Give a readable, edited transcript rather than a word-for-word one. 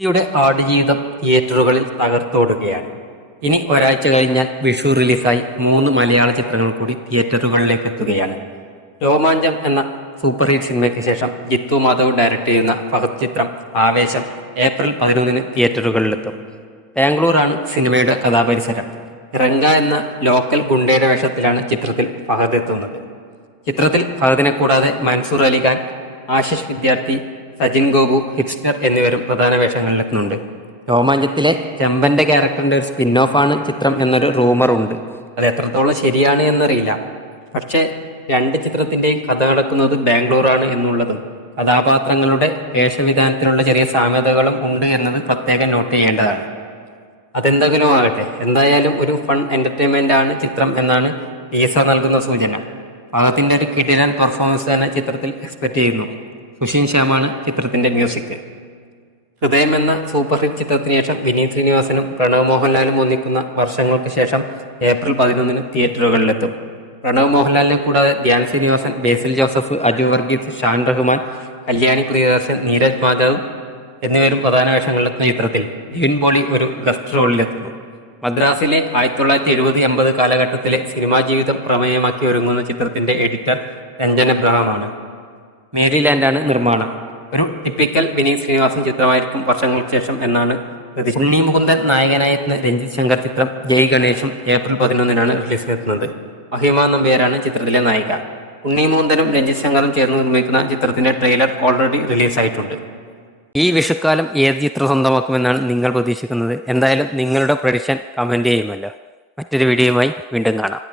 യുടെ ആടുജീവിതം തിയേറ്ററുകളിൽ തകർത്തോടുകയാണ്. ഇനി ഒരാഴ്ച കഴിഞ്ഞാൽ വിഷു റിലീസായി 3 മലയാള ചിത്രങ്ങൾ കൂടി തിയേറ്ററുകളിലേക്ക് എത്തുകയാണ്. രോമാഞ്ചം എന്ന സൂപ്പർ ഹിറ്റ് സിനിമയ്ക്ക് ശേഷം ജിത്തു മാധവ് ഡയറക്ട് ചെയ്യുന്ന ഫഹദ് ചിത്രം ആവേശം ഏപ്രിൽ 11 തിയേറ്ററുകളിലെത്തും. ബാംഗ്ലൂരാണ് സിനിമയുടെ കഥാപരിസരം. റംഗ എന്ന ലോക്കൽ ഗുണ്ടയുടെ വേഷത്തിലാണ് ചിത്രത്തിൽ ഫഹദ് എത്തുന്നത്. ചിത്രത്തിൽ ഫഹദിനെ കൂടാതെ മൻസൂർ അലിഖാൻ, ആശിഷ് വിദ്യാർത്ഥി, സജിൻ ഗോപു, ഹിപ്സ്റ്റർ എന്നിവരും പ്രധാന വേഷങ്ങളിലെത്തുന്നുണ്ട്. രോമാഞ്ചത്തിലെ ചെമ്പന്റെ ക്യാരക്ടറിന്റെ ഒരു സ്പിൻ ഓഫാണ് ചിത്രം എന്നൊരു റൂമറുണ്ട്. അത് എത്രത്തോളം ശരിയാണ് എന്നറിയില്ല. പക്ഷേ രണ്ട് ചിത്രത്തിന്റെയും കഥ നടക്കുന്നത് ബാംഗ്ലൂരാണ് എന്നുള്ളതും കഥാപാത്രങ്ങളുടെ വേഷവിധാനത്തിലുള്ള ചെറിയ സാമ്യതകളും ഉണ്ട് എന്നത് പ്രത്യേകം നോട്ട് ചെയ്യേണ്ടതാണ്. അതെന്തെങ്കിലും ആകട്ടെ, എന്തായാലും ഒരു ഫൺ എന്റർടൈൻമെന്റ് ആണ് ചിത്രം എന്നാണ് ടീസർ നൽകുന്ന സൂചന. ഫഹദിന്റെ ഒരു കിടിലൻ പെർഫോമൻസ് തന്നെ ചിത്രത്തിൽ എക്സ്പെക്ട് ചെയ്യുന്നു. സുഷിൻ ശ്യാമാണ് ചിത്രത്തിന്റെ മ്യൂസിക്. ഹൃദയം എന്ന സൂപ്പർ ഹിറ്റ് ചിത്രത്തിന് ശേഷം വിനീത് ശ്രീനിവാസനും പ്രണവ് മോഹൻലാലും ഒന്നിക്കുന്ന വർഷങ്ങൾക്ക് ശേഷം ഏപ്രിൽ 11 തിയേറ്ററുകളിലെത്തും. പ്രണവ് മോഹൻലാലിനെ കൂടാതെ ധ്യാൻ ശ്രീനിവാസൻ, ബേസിൽ ജോസഫ്, അജു വർഗീസ്, ഷാൻ റഹ്മാൻ, കല്യാണി പ്രിയദർശൻ, നീരജ് മാധവ് എന്നിവരും പ്രധാന വേഷങ്ങളിലെത്തുന്ന ചിത്രത്തിൽ നിവിൻ പോളി ഒരു ഗസ്റ്റ് റോളിലെത്തുന്നു. മദ്രാസിലെ 1970-80 കാലഘട്ടത്തിലെ സിനിമാ ജീവിതം പ്രമേയമാക്കി ഒരുങ്ങുന്ന ചിത്രത്തിന്റെ എഡിറ്റർ രഞ്ജൻ എബ്രഹാമാണ്. മേരിലാൻഡാണ് നിർമ്മാണം. ഒരു ടിപ്പിക്കൽ വിനീത് ശ്രീനിവാസൻ ചിത്രമായിരിക്കും വർഷങ്ങൾക്ക് ശേഷം എന്നാണ് പ്രതീക്ഷ. ഉണ്ണി മുകുന്ദൻ നായകനായി എത്തുന്ന രഞ്ജിത് ശങ്കർ ചിത്രം ജയ് ഗണേഷും ഏപ്രിൽ 11 റിലീസിനെത്തുന്നത്. മഹിമ നമ്പ്യാരാണ് ചിത്രത്തിലെ നായിക. ഉണ്ണി മുകുന്ദനും രഞ്ജിത് ശങ്കറും ചേർന്ന് നിർമ്മിക്കുന്ന ചിത്രത്തിന്റെ ട്രെയിലർ ഓൾറെഡി റിലീസായിട്ടുണ്ട്. ഈ വിഷുക്കാലം ഏത് ചിത്രം സ്വന്തമാക്കുമെന്നാണ് നിങ്ങൾ പ്രതീക്ഷിക്കുന്നത്? എന്തായാലും നിങ്ങളുടെ പ്രഡിക്ഷൻ കമന്റ് ചെയ്യുമല്ലോ. മറ്റൊരു വീഡിയോയുമായി വീണ്ടും കാണാം.